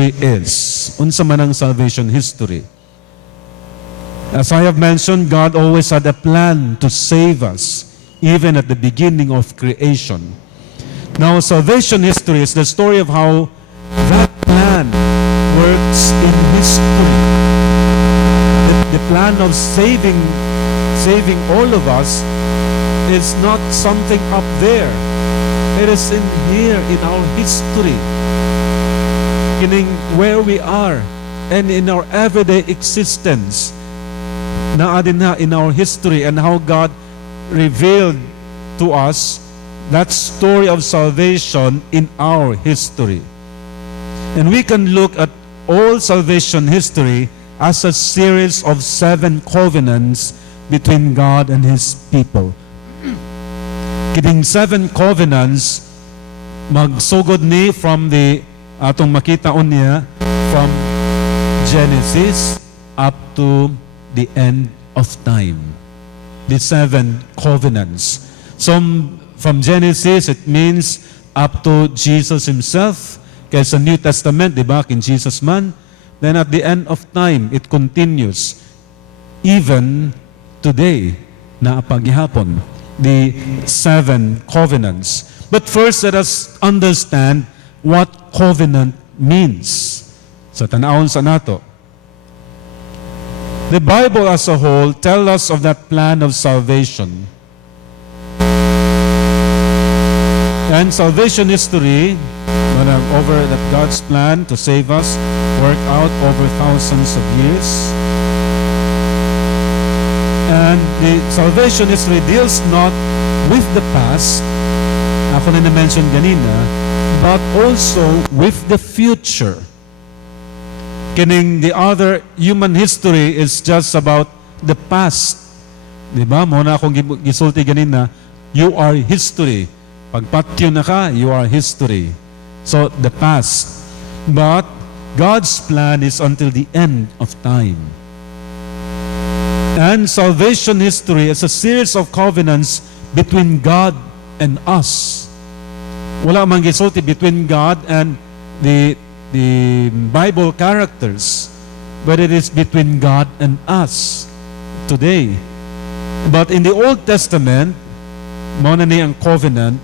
history is. Unsa man ang salvation history. As I have mentioned, God always had a plan to save us, even at the beginning of creation. Now, salvation history is the story of how that plan works in history. The plan of saving all of us is not something up there. It is in here, in our history, in where we are, and in our everyday existence. Naadin na in our history and how God revealed to us that story of salvation in our history. And we can look at all salvation history as a series of 7 covenants between God and His people. Kining 7 covenants, magsugod ni from the atong makita unya from Genesis up to the end of time. The 7 covenants. So from Genesis, it means up to Jesus Himself. Kaya sa New Testament, di ba, kin Jesus man. Then at the end of time, it continues. Even today, na paghihapon, the 7 covenants. But first, let us understand what covenant means. So tanawon sa nato. The Bible as a whole tells us of that plan of salvation. And salvation history, over that God's plan to save us, worked out over thousands of years. And the salvation history deals not with the past, ako na na-mention ganina, but also with the future. Kining the other human history is just about the past. Diba? Muna akong gisulti ganina, you are history. Pagpatyo na ka, you are history. So, the past. But, God's plan is until the end of time. And salvation history is a series of covenants between God and us. Wala mang gisulti between God and the Bible characters, but it is between God and us today. But in the Old Testament, muna ni ang covenant.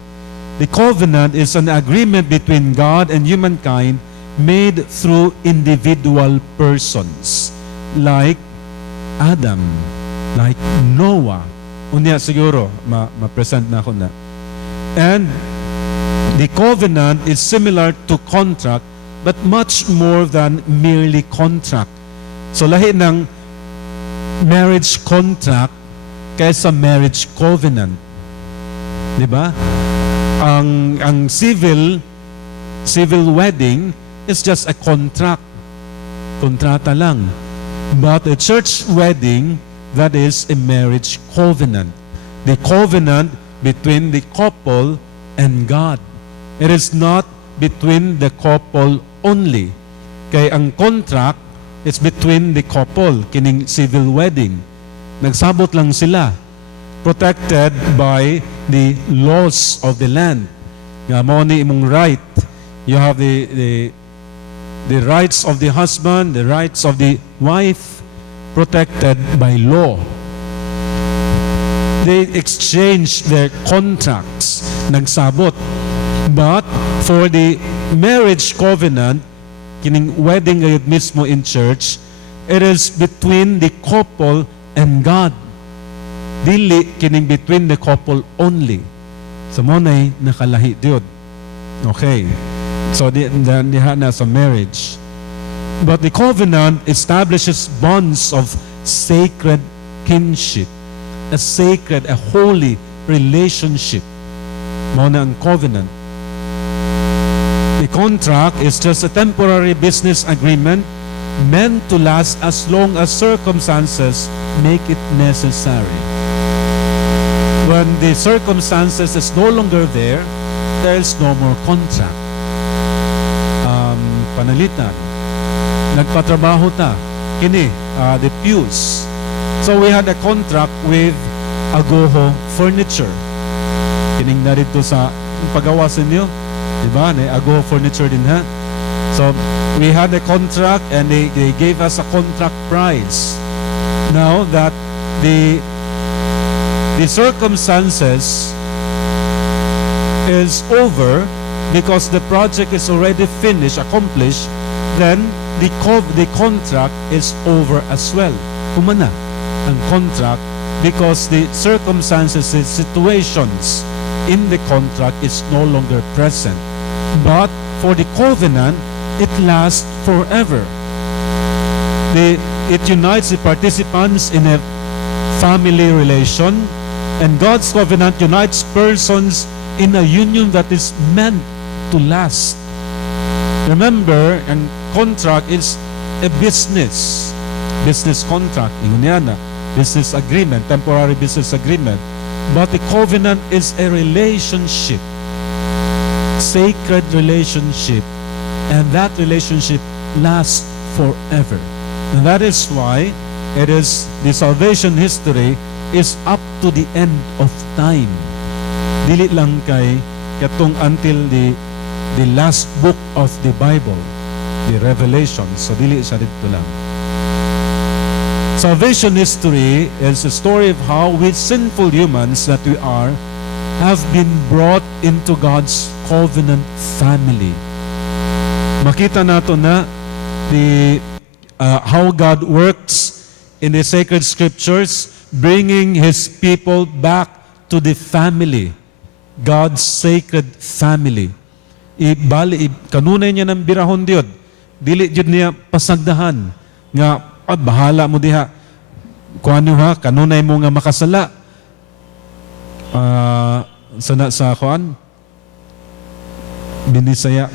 The covenant is an agreement between God and humankind made through individual persons, like Adam, like Noah. Unya siguro, ma-present na ako na. And the covenant is similar to contract, but much more than merely contract. So lahi ng marriage contract kaysa marriage covenant. Di ba? Ang civil wedding is just a contract. Kontrata lang. But a church wedding, that is a marriage covenant. The covenant between the couple and God. It is not between the couple only. Kaya ang contract is between the couple, kining civil wedding. Nagsabot lang sila, protected by the laws of the land. Nga mo ni imong right. You have the rights of the husband, the rights of the wife, protected by law. They exchange their contracts, nagsabot. But for the marriage covenant, kining wedding gayud mismo in church, it is between the couple and God. Dili kining between the couple only. So mo na'y nakalahi diod. Okay. So diha na sa marriage. But the covenant establishes bonds of sacred kinship. A sacred, a holy relationship. Mo na ang covenant. The contract is just a temporary business agreement meant to last as long as circumstances make it necessary. When the circumstances is no longer there is no more contract. Panalitan. Nagpatrabaho ta. Kini, the pews. So we had a contract with Agoho Furniture. Kining narito sa pagawa sa inyo. Diba? Agoho Furniture din ha. So, We had a contract and they gave us a contract price. Now that the circumstances is over because the project is already finished, accomplished, then the contract is over as well. Kumana ang contract because the circumstances and situations in the contract is no longer present. But for the covenant, it lasts forever. It unites the participants in a family relation, and God's covenant unites persons in a union that is meant to last. Remember, ang contract is a business contract, business agreement, temporary business agreement. But the covenant is a relationship, sacred relationship, and that relationship lasts forever. And that is why it is the salvation history is up to the end of time. Dili lang kay katong until the last book of the Bible, the Revelation. So dili siya dito lang. Salvation history is a story of how we sinful humans that we are have been brought into God's covenant family. Makita nato na how God works in the sacred scriptures, bringing His people back to the family, God's sacred family. Kanunay niya ng birahon Diyod. Dili Diyod niya pasagdahan. Nga, bahala mo diha. Kuano ha, kanunay mo nga makasala. Sa kuan? Binisaya.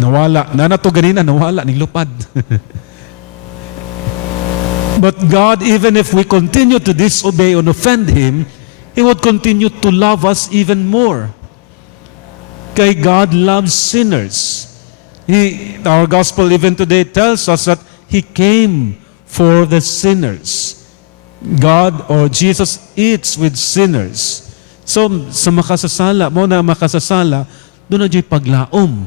Nawala. Nanato ganina, nawala. Niglupad. But God, even if we continue to disobey and offend Him, He would continue to love us even more. Kay God loves sinners. Our gospel even today tells us that He came for the sinners. God or Jesus eats with sinners. So, sa makasasala, mo na makasasala, doon na diya'y paglaom.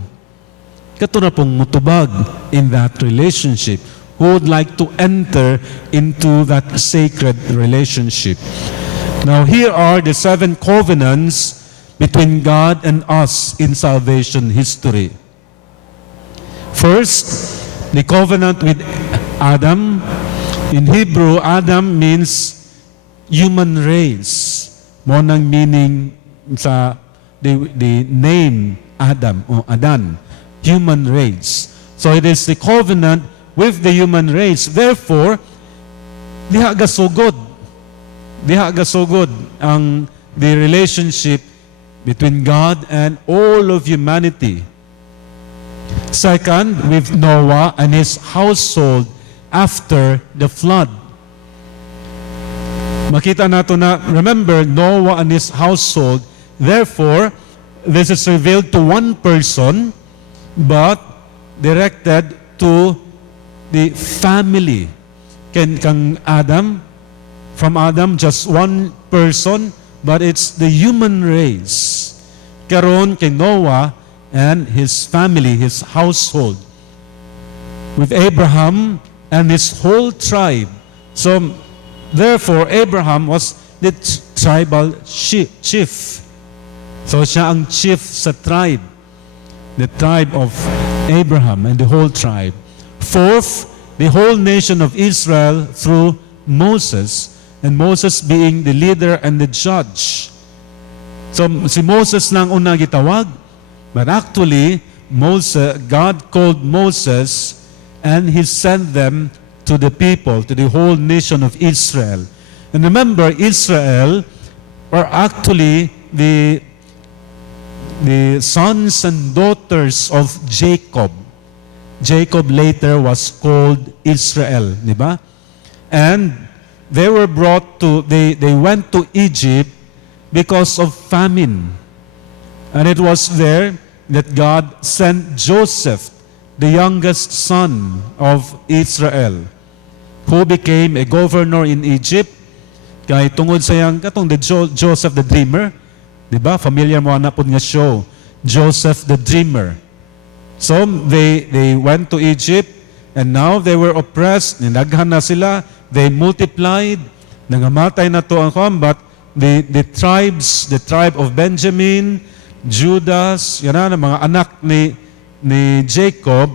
Kato na pong mutubag in that relationship. Who would like to enter into that sacred relationship? Now, here are the 7 covenants between God and us in salvation history. First, the covenant with Adam. In Hebrew, Adam means human race. Mo nang meaning sa the name Adam o Adan, human race. So it is the covenant with the human race. Therefore, diha gasugod ang the relationship between God and all of humanity. Second, with Noah and his household after the flood. Makita nato na, remember, Noah and his household, therefore, this is revealed to one person, but directed to the family. Kang Adam, from Adam, just one person, but it's the human race. Karon kay Noah and his family, his household. With Abraham and his whole tribe. So, therefore, Abraham was the tribal chief. So, siya ang chief sa tribe. The tribe of Abraham and the whole tribe. Fourth, the whole nation of Israel through Moses, and Moses being the leader and the judge. So, si Moses lang una gitawag, but actually, God called Moses and he sent them to the people, to the whole nation of Israel. And remember, Israel are actually the sons and daughters of Jacob. Jacob later was called Israel, di ba? And they were they went to Egypt because of famine. And it was there that God sent Joseph, the youngest son of Israel, who became a governor in Egypt. Kaya tungod sa yang katong Joseph the Dreamer, di ba? Familiar mo na po nga show, Joseph the Dreamer. So they went to Egypt, and now they were oppressed. Ninaghan na sila. They multiplied. Nangamatay na to ang but the tribe of Benjamin, Judas, yan na, mga anak ni Jacob,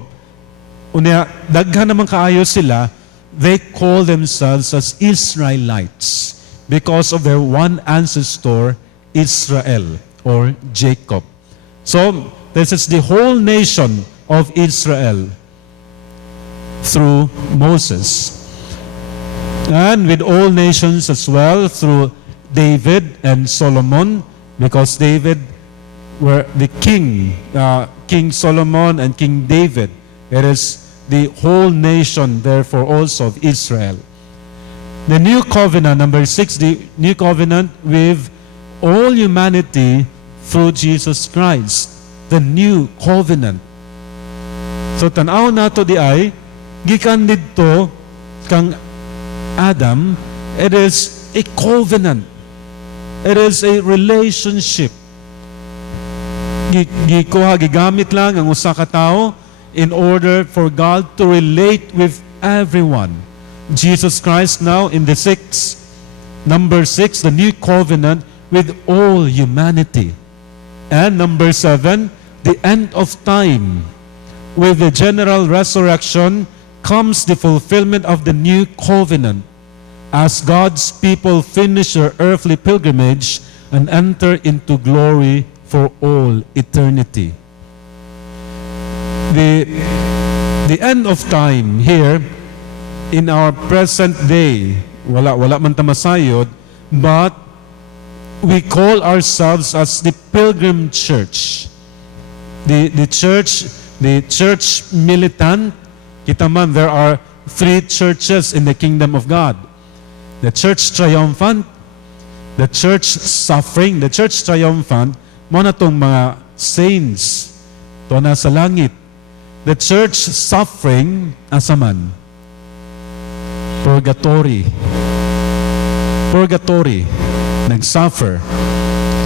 unya, daghan naman kaayo sila, they call themselves as Israelites because of their one ancestor, Israel or Jacob. So, this is the whole nation of Israel through Moses. And with all nations as well through David and Solomon, because David were the king, King Solomon and King David. It is the whole nation, therefore, also of Israel. The new covenant, number 6, the new covenant with all humanity through Jesus Christ. The new covenant. So, tanaw nato di ay, gikan dito kang Adam, it is a covenant. It is a relationship. Gigamit lang ang usa ka tao in order for God to relate with everyone. Jesus Christ now in the number 6, the new covenant with all humanity. And number 7, the end of time. With the general resurrection comes the fulfillment of the new covenant as God's people finish their earthly pilgrimage and enter into glory for all eternity. The end of time here in our present day, wala man tamasayod, but we call ourselves as the Pilgrim Church. The church militant. Kita man, there are 3 churches in the kingdom of God. The church triumphant, the church suffering, the church triumphant, mo na tong mga saints, to na sa langit. The church suffering, asaman? Purgatory. Purgatory. Nag-suffer.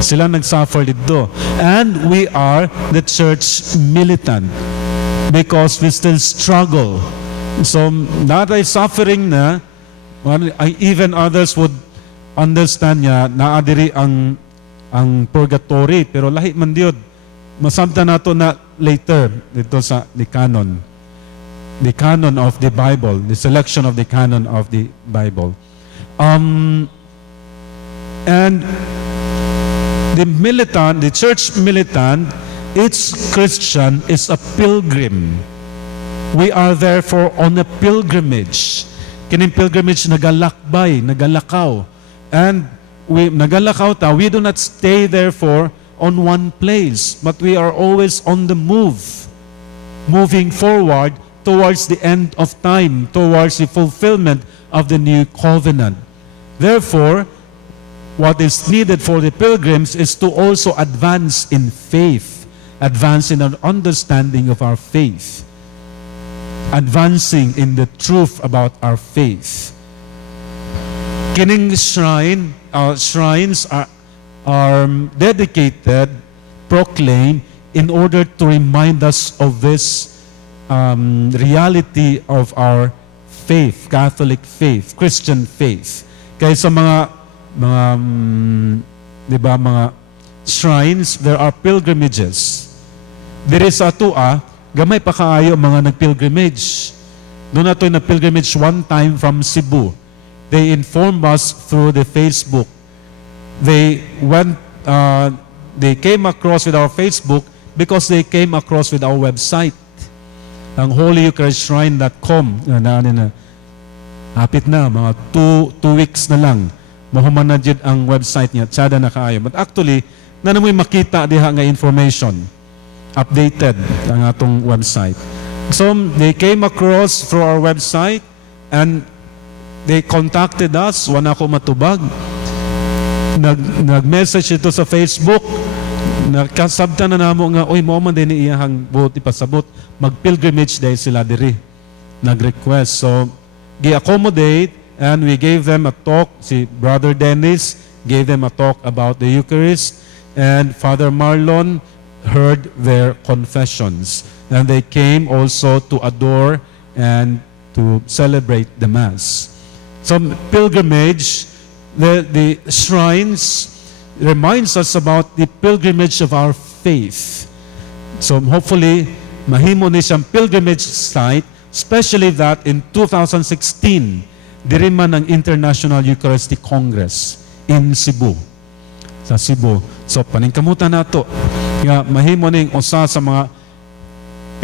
Sila nag-suffer dito. And we are the church militant. Because we still struggle. So, natay suffering na, even others would understand niya, naadiri ang purgatory. Pero lahi man diod. Masabta nato na later dito sa the canon. The canon of the Bible. The selection of the canon of the Bible. And the church militant, each Christian is a pilgrim. We are therefore on a pilgrimage. Kining pilgrimage nagalakbay, nagalakaw. And nagalakaw ta, we do not stay therefore on one place, but we are always on the move, moving forward towards the end of time, towards the fulfillment of the new covenant. Therefore, what is needed for the pilgrims is to also advance in faith. Advance in an understanding of our faith. Advancing in the truth about our faith. Kining shrines are dedicated, proclaimed, in order to remind us of this reality of our faith, Catholic faith, Christian faith. Kaya sa mga shrines, there are pilgrimages. Diri sa atua, gamay pa kaayo mga nagpilgrimage. Doon nato na pilgrimage one time from Cebu. They informed us through the Facebook. They came across with our Facebook because they came across with our website. Ang holyeucharistshrine.com. Hapit na, mga 2 weeks na lang. Mahuman na dyan ang website niya. Tsada na kaayo. But actually, na namoy makita diha nga information. Updated ang atong website. So, they came across through our website and they contacted us. Wala ko matubag. Nag-message ito sa Facebook. Nagkasabta na namo nga, oy, mo man din iyahang buot ipasabot. Mag-pilgrimage dahil sila diri. Nag-request. So, gi-accommodate and we gave them a talk. Si Brother Dennis gave them a talk about the Eucharist. And Father Marlon heard their confessions. and they came also to adore and to celebrate the Mass. So pilgrimage, the shrines reminds us about the pilgrimage of our faith. So hopefully, mahimo ni siyang pilgrimage site, especially that in 2016, diri man ang International Eucharistic Congress in Cebu. Sa Cebu. So paningkamutan nato nga mahimo ning usa sa mga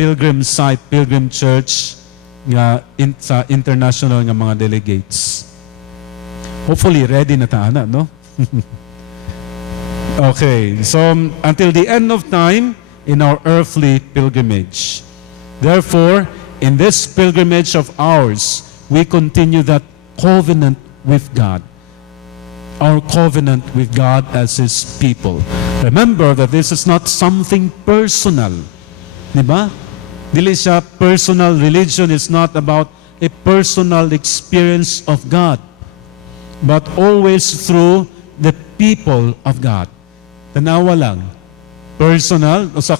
pilgrim site, pilgrim church nga sa international nga mga delegates. Hopefully ready na ta ana, no? Okay, so until the end of time in our earthly pilgrimage. Therefore, in this pilgrimage of ours, we continue that covenant with God. Our covenant with God as His people. Remember that this is not something personal. Diba? Dili siya personal. Religion is not about a personal experience of God, but always through the people of God. Tanawa lang. Personal, o sa